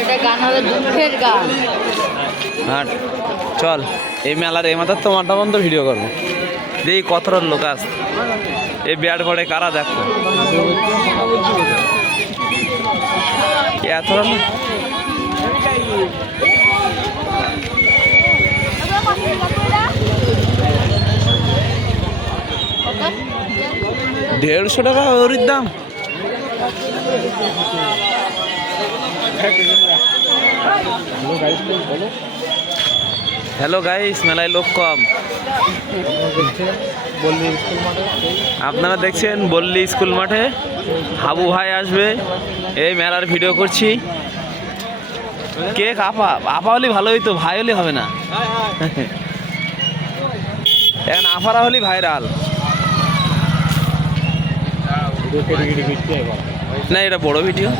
একটা গান হবে দুঃখের গান। হ্যাঁ চল, এই মেলার এই মাথার তো মাথা বন্ধ ভিডিও করবো। দেখি কতটা লোক আস এই বিয়ার ঘরে কারা দেখো এত ৳150 ওরির দাম। হ্যালো গাইস, মেলায় লোক কম। আপনারা দেখছেন বল্লী স্কুল মাঠে হাবু ভাই আসবে, এই মেলার ভিডিও করছি। কেক আপা আপা হলে ভালো হইতো, ভাই হলে হবে না। এখন আফারা হলে ভাইরাল না, এটা বড় ভিডিও।